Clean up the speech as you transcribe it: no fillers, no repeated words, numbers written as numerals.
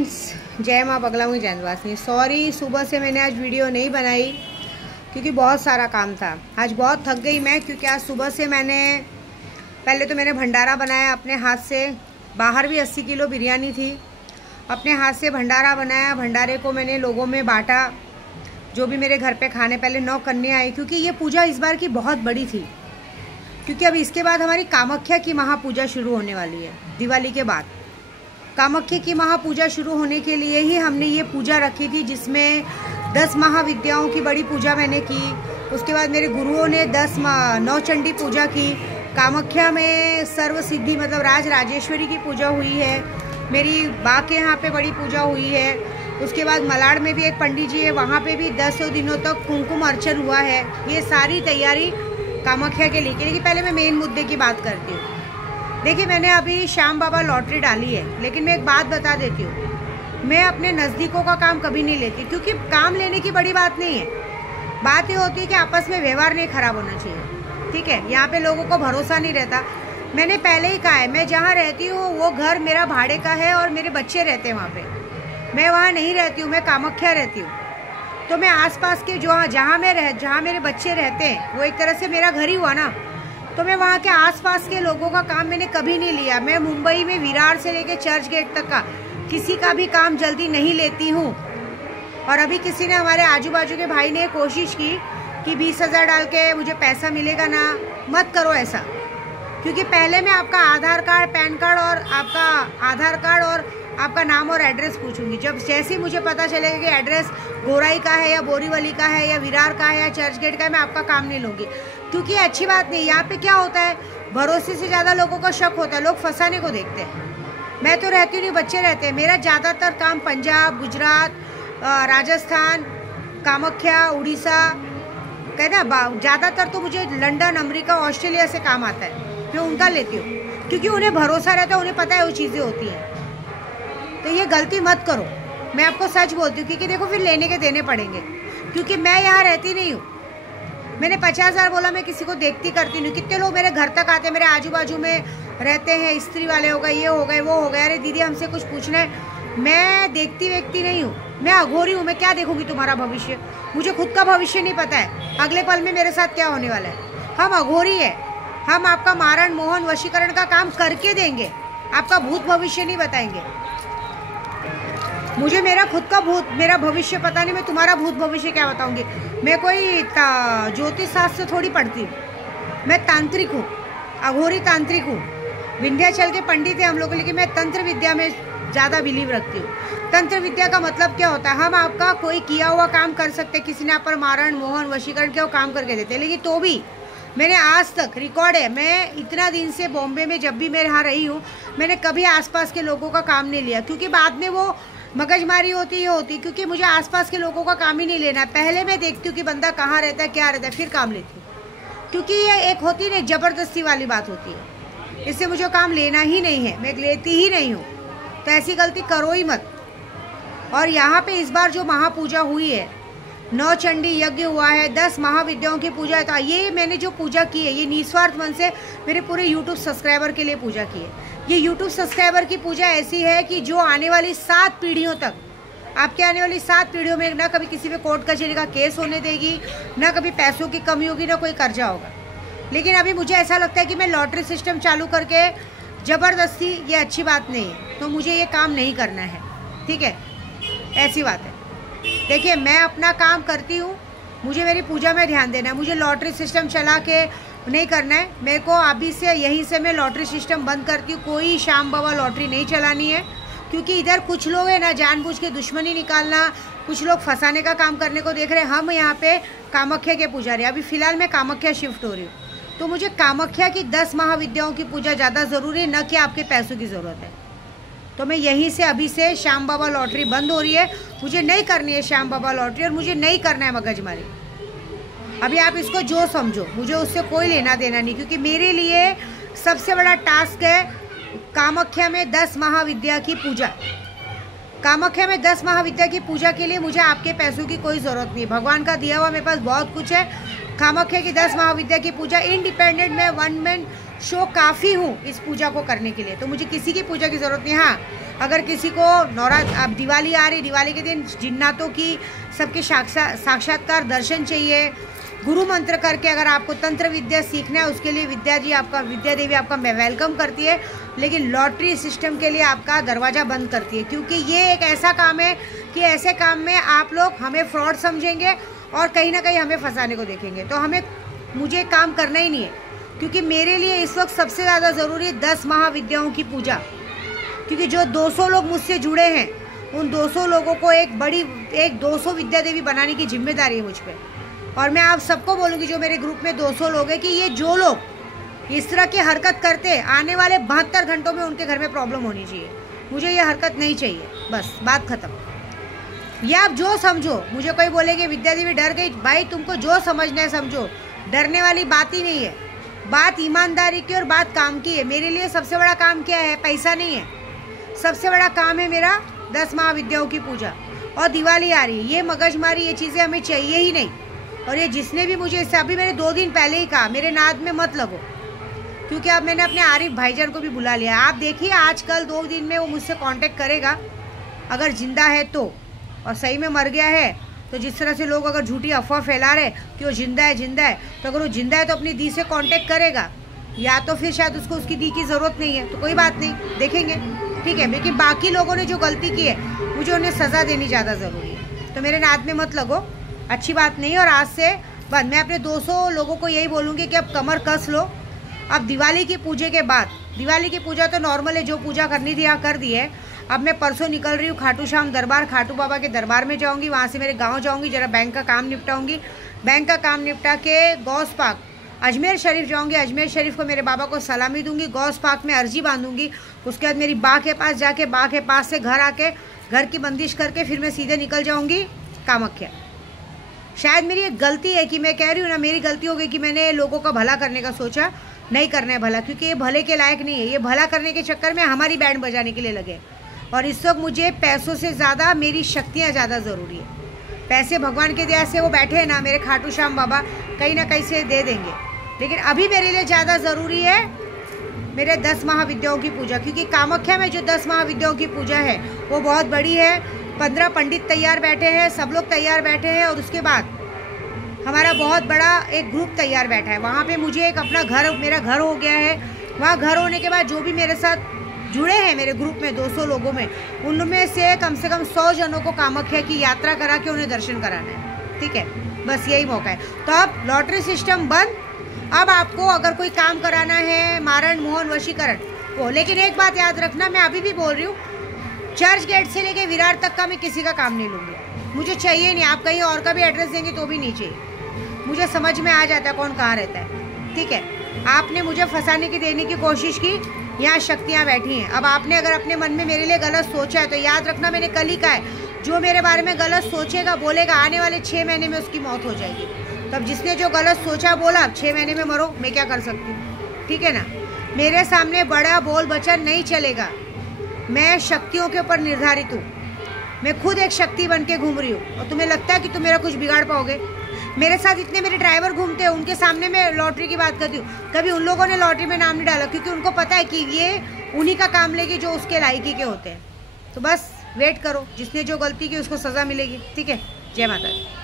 Friends, जय माँ Baglamukhi जयंतवासिनी। Sorry सुबह से मैंने आज वीडियो नहीं बनाई क्योंकि बहुत सारा काम था। आज बहुत थक गई मैं क्योंकि आज सुबह से पहले तो मैंने भंडारा बनाया अपने हाथ से। बाहर भी 80 किलो बिरयानी थी, अपने हाथ से भंडारा बनाया। भंडारे को मैंने लोगों में बांटा, जो भी मेरे घर पे खाने। पहले 9 कन्या आई क्योंकि ये पूजा इस बार की बहुत बड़ी थी, क्योंकि अब इसके बाद हमारी कामाख्या की महापूजा शुरू होने वाली है। दिवाली के बाद कामाख्या की महापूजा शुरू होने के लिए ही हमने ये पूजा रखी थी, जिसमें 10 महाविद्याओं की बड़ी पूजा मैंने की। उसके बाद मेरे गुरुओं ने 9 चंडी पूजा की। कामाख्या में सर्व सिद्धि मतलब राज राजेश्वरी की पूजा हुई है। मेरी बा के यहाँ पे बड़ी पूजा हुई है। उसके बाद मलाड़ में भी एक पंडित जी है, वहाँ पे भी 10 दिनों तक कुमकुम अर्चन हुआ है। ये सारी तैयारी कामाख्या के लिए। लेकिन पहले मैं मेन मुद्दे की बात करती हूँ। देखिए, मैंने अभी श्याम बाबा लॉटरी डाली है, लेकिन मैं एक बात बता देती हूँ, मैं अपने नज़दीकों का काम कभी नहीं लेती, क्योंकि काम लेने की बड़ी बात नहीं है। बात ये होती है कि आपस में व्यवहार नहीं खराब होना चाहिए, ठीक है। यहाँ पे लोगों को भरोसा नहीं रहता। मैंने पहले ही कहा है, मैं जहाँ रहती हूँ वो घर मेरा भाड़े का है और मेरे बच्चे रहते हैं वहाँ पे। मैं वहाँ नहीं रहती हूँ, मैं कामाख्या रहती हूँ। तो मैं आसपास के जहाँ मेरे बच्चे रहते हैं वो एक तरह से मेरा घर ही हुआ ना। तो मैं वहाँ के आसपास के लोगों का काम मैंने कभी नहीं लिया। मैं मुंबई में विरार से लेके चर्च गेट तक का किसी का भी काम जल्दी नहीं लेती हूँ। और अभी किसी ने, हमारे आजू बाजू के भाई ने कोशिश की कि 20,000 डाल के मुझे पैसा मिलेगा ना। मत करो ऐसा, क्योंकि पहले मैं आपका आधार कार्ड, पैन कार्ड और आपका नाम और एड्रेस पूछूंगी। जैसे ही मुझे पता चलेगा कि एड्रेस गोराई का है या बोरीवली का है या विरार का है या चर्च गेट का है, मैं आपका काम नहीं लूँगी, क्योंकि अच्छी बात नहीं। यहाँ पे क्या होता है, भरोसे से ज़्यादा लोगों का शक होता है, लोग फंसाने को देखते हैं। मैं तो रहती नहीं, बच्चे रहते हैं। मेरा ज़्यादातर काम पंजाब, गुजरात, राजस्थान, कामाख्या, उड़ीसा कहना, ज़्यादातर तो मुझे लंदन, अमेरिका, ऑस्ट्रेलिया से काम आता है। मैं उनका लेती हूँ क्योंकि उन्हें भरोसा रहता है, उन्हें पता है वो चीज़ें होती हैं। तो ये गलती मत करो, मैं आपको सच बोलती हूँ, क्योंकि देखो फिर लेने के देने पड़ेंगे। क्योंकि मैं यहाँ रहती नहीं हूँ। मैंने 50,000 बोला, मैं किसी को देखती करती नहीं। कितने लोग मेरे घर तक आते हैं, मेरे आजू बाजू में रहते हैं, स्त्री वाले हो गए, ये हो गए, वो हो गए। अरे दीदी हमसे कुछ पूछना है। मैं देखती व्यक्ति नहीं हूँ, मैं अघोरी हूँ। मैं क्या देखूँगी तुम्हारा भविष्य? मुझे खुद का भविष्य नहीं पता है, अगले पल में मेरे साथ क्या होने वाला है। हम अघोरी है, हम आपका मारण, मोहन, वशीकरण का काम करके देंगे, आपका भूत भविष्य नहीं बताएंगे। मुझे मेरा खुद का मेरा भविष्य पता नहीं, मैं तुम्हारा भूत भविष्य क्या बताऊंगी। मैं कोई ज्योतिष शास्त्र थोड़ी पढ़ती हूँ, मैं तांत्रिक हूँ, अघोरी तांत्रिक हूँ। विंध्याचल के पंडित हैं हम लोग, लेकिन मैं तंत्र विद्या में ज़्यादा बिलीव रखती हूँ। तंत्र विद्या का मतलब क्या होता है, हम आपका कोई किया हुआ काम कर सकते हैं। किसी ने आप पर मारण, मोहन, वशीकरण किया, वो काम करके देते हैं। लेकिन तो भी मैंने आज तक रिकॉर्ड है, मैं इतना दिन से बॉम्बे में जब भी मैं यहाँ रही हूँ, मैंने कभी आसपास के लोगों का काम नहीं लिया, क्योंकि बाद में वो मगजमारी होती है, क्योंकि मुझे आसपास के लोगों का काम ही नहीं लेना है। पहले मैं देखती हूँ कि बंदा कहाँ रहता है, क्या रहता है, फिर काम लेती हूँ। क्योंकि ये एक होती है ना, ज़बरदस्ती वाली बात होती है, इससे मुझे काम लेना ही नहीं है, मैं लेती ही नहीं हूँ। तो ऐसी गलती करो ही मत। और यहाँ पे इस बार जो महापूजा हुई है, 9 चंडी यज्ञ हुआ है, 10 महाविद्याओं की पूजा है। तो ये मैंने जो पूजा की है, ये निस्वार्थ मन से मेरे पूरे यूट्यूब सब्सक्राइबर के लिए पूजा की है। ये यूट्यूब सब्सक्राइबर की पूजा ऐसी है कि जो आने वाली 7 पीढ़ियों तक, आपके आने वाली 7 पीढ़ियों में ना कभी किसी पे कोर्ट कचहरी का केस होने देगी, ना कभी पैसों की कमी होगी, ना कोई कर्जा होगा। लेकिन अभी मुझे ऐसा लगता है कि मैं लॉटरी सिस्टम चालू करके ज़बरदस्ती, ये अच्छी बात नहीं है। तो मुझे ये काम नहीं करना है, ठीक है, ऐसी बात है। देखिए, मैं अपना काम करती हूँ, मुझे मेरी पूजा में ध्यान देना है। मुझे लॉटरी सिस्टम चला के नहीं करना है। मेरे को अभी से यहीं से मैं लॉटरी सिस्टम बंद करती हूँ। कोई श्याम बाबा लॉटरी नहीं चलानी है, क्योंकि इधर कुछ लोग हैं ना, जानबूझ के दुश्मनी निकालना, कुछ लोग फंसाने का काम करने को देख रहे हैं। हम यहाँ पे कामाख्या के पुजारी, अभी फ़िलहाल मैं कामाख्या शिफ्ट हो रही हूँ, तो मुझे कामाख्या की 10 महाविद्याओं की पूजा ज़्यादा ज़रूरी है, न कि आपके पैसों की ज़रूरत है। तो मैं यहीं से अभी से श्याम बाबा लॉटरी बंद हो रही है। मुझे नहीं करनी है श्याम बाबा लॉटरी, और मुझे नहीं करना है मगजमारी। अभी आप इसको जो समझो, मुझे उससे कोई लेना देना नहीं, क्योंकि मेरे लिए सबसे बड़ा टास्क है कामाख्या में 10 महाविद्या की पूजा। कामाख्या में 10 महाविद्या की पूजा के लिए मुझे आपके पैसों की कोई ज़रूरत नहीं। भगवान का दिया हुआ मेरे पास बहुत कुछ है। कामाख्या की 10 महाविद्या की पूजा इंडिपेंडेंट, मैं 1 मैन शो काफ़ी हूँ इस पूजा को करने के लिए, तो मुझे किसी की पूजा की ज़रूरत नहीं। हाँ, अगर किसी को अब दिवाली आ रही, दिवाली के दिन जिन्नातों की सबके साक्षात्कार दर्शन चाहिए, गुरु मंत्र करके अगर आपको तंत्र विद्या सीखना है उसके लिए विद्या देवी आपका वेलकम करती है, लेकिन लॉटरी सिस्टम के लिए आपका दरवाज़ा बंद करती है, क्योंकि ये एक ऐसा काम है कि ऐसे काम में आप लोग हमें फ्रॉड समझेंगे और कहीं ना कहीं हमें फंसाने को देखेंगे। तो मुझे काम करना ही नहीं है, क्योंकि मेरे लिए इस वक्त सबसे ज़्यादा ज़रूरी है 10 महाविद्याओं की पूजा, क्योंकि जो 200 लोग मुझसे जुड़े हैं उन 200 लोगों को एक 200 विद्या देवी बनाने की जिम्मेदारी है मुझ पर। और मैं आप सबको बोलूँगी जो मेरे ग्रुप में 200 लोग हैं कि ये जो लोग इस तरह की हरकत करते आने वाले 72 घंटों में उनके घर में प्रॉब्लम होनी चाहिए। मुझे ये हरकत नहीं चाहिए, बस बात खत्म। या आप जो समझो, मुझे कोई बोलेगी विद्या देवी डर गई, भाई तुमको जो समझना है समझो, डरने वाली बात ही नहीं है। बात ईमानदारी की और बात काम की है। मेरे लिए सबसे बड़ा काम क्या है? पैसा नहीं है, सबसे बड़ा काम है मेरा 10 महाविद्याओं की पूजा। और दिवाली आ रही है, ये मगजमारी, ये चीज़ें हमें चाहिए ही नहीं। और ये जिसने भी मुझे इससे अभी मैंने 2 दिन पहले ही कहा, मेरे नाद में मत लगो, क्योंकि अब मैंने अपने आरिफ भाईजान को भी बुला लिया। आप देखिए आजकल 2 दिन में वो मुझसे कांटेक्ट करेगा, अगर जिंदा है तो, और सही में मर गया है तो जिस तरह से लोग अगर झूठी अफवाह फैला रहे कि वो जिंदा है, तो अगर वो जिंदा है तो अपनी दी से कांटेक्ट करेगा, या तो फिर शायद उसको उसकी दी की ज़रूरत नहीं है, तो कोई बात नहीं, देखेंगे, ठीक है। लेकिन बाकी लोगों ने जो गलती की है मुझे उन्हें सज़ा देनी ज़्यादा ज़रूरी है। तो मेरे नाद में मत लगो, अच्छी बात नहीं। और आज से बाद मैं अपने 200 लोगों को यही बोलूँगी कि अब कमर कस लो। अब दिवाली की पूजे के बाद, दिवाली की पूजा तो नॉर्मल है, जो पूजा करनी थी यहाँ कर दी है। अब मैं परसों निकल रही हूँ खाटू श्याम दरबार, खाटू बाबा के दरबार में जाऊँगी, वहाँ से मेरे गाँव जाऊँगी, ज़रा बैंक का काम निपटाऊँगी, बैंक का काम निपटा के गौस पाक अजमेर शरीफ जाऊँगी, अजमेर शरीफ को मेरे बाबा को सलामी दूँगी, गौस पाक में अर्जी बांधूँगी। उसके बाद मेरी बा के पास जाके, बा के पास से घर आके घर की बंदिश करके फिर मैं सीधे निकल जाऊँगी कामाख्या। शायद मेरी एक गलती है कि मैं कह रही हूँ ना, मेरी गलती हो गई कि मैंने लोगों का भला करने का सोचा, नहीं करना है भला, क्योंकि ये भले के लायक नहीं है। ये भला करने के चक्कर में हमारी बैंड बजाने के लिए लगे। और इस वक्त मुझे पैसों से ज़्यादा मेरी शक्तियाँ ज़्यादा ज़रूरी है। पैसे भगवान के दया से वो बैठे हैं ना, मेरे खाटू श्याम बाबा कहीं ना कहीं से दे देंगे, लेकिन अभी मेरे लिए ज़्यादा ज़रूरी है मेरे 10 महाविद्याओं की पूजा, क्योंकि कामाख्या में जो 10 महाविद्याओं की पूजा है वो बहुत बड़ी है। 15 पंडित तैयार बैठे हैं, सब लोग तैयार बैठे हैं, और उसके बाद हमारा बहुत बड़ा एक ग्रुप तैयार बैठा है। वहाँ पे मुझे एक अपना घर, मेरा घर हो गया है। वहाँ घर होने के बाद जो भी मेरे साथ जुड़े हैं मेरे ग्रुप में 200 लोगों में, उनमें से कम 100 जनों को कामाख्या की यात्रा करा के उन्हें दर्शन कराना है, ठीक है। बस यही मौका है। तो अब लॉटरी सिस्टम बंद। अब आपको अगर कोई काम कराना है, मारण मोहन वशीकरण वो, लेकिन एक बात याद रखना, मैं अभी भी बोल रही हूँ, चर्च गेट से लेके विरार तक का मैं किसी का काम नहीं लूँगी, मुझे चाहिए नहीं। आप कहीं और का भी एड्रेस देंगे तो भी नहीं चाहिए, मुझे समझ में आ जाता है कौन कहाँ रहता है, ठीक है। आपने मुझे फंसाने की देने की कोशिश की, यहाँ शक्तियाँ बैठी हैं। अब आपने अगर अपने मन में मेरे लिए गलत सोचा है तो याद रखना, मैंने कल ही कहा है, जो मेरे बारे में गलत सोचेगा बोलेगा, आने वाले 6 महीने में उसकी मौत हो जाएगी। तब जिसने जो गलत सोचा बोला, 6 महीने में मरो, मैं क्या कर सकती हूँ, ठीक है ना। मेरे सामने बड़ा बोल वचन नहीं चलेगा। मैं शक्तियों के ऊपर निर्धारित हूँ। मैं खुद एक शक्ति बन के घूम रही हूँ, और तुम्हें लगता है कि तुम मेरा कुछ बिगाड़ पाओगे? मेरे साथ इतने मेरे ड्राइवर घूमते हैं, उनके सामने मैं लॉटरी की बात करती हूँ, कभी उन लोगों ने लॉटरी में नाम नहीं डाला, क्योंकि उनको पता है कि ये उन्हीं का काम लेगी जो उसके लायकी के होते हैं। तो बस वेट करो, जिसने जो गलती की उसको सज़ा मिलेगी, ठीक है। जय माता दी।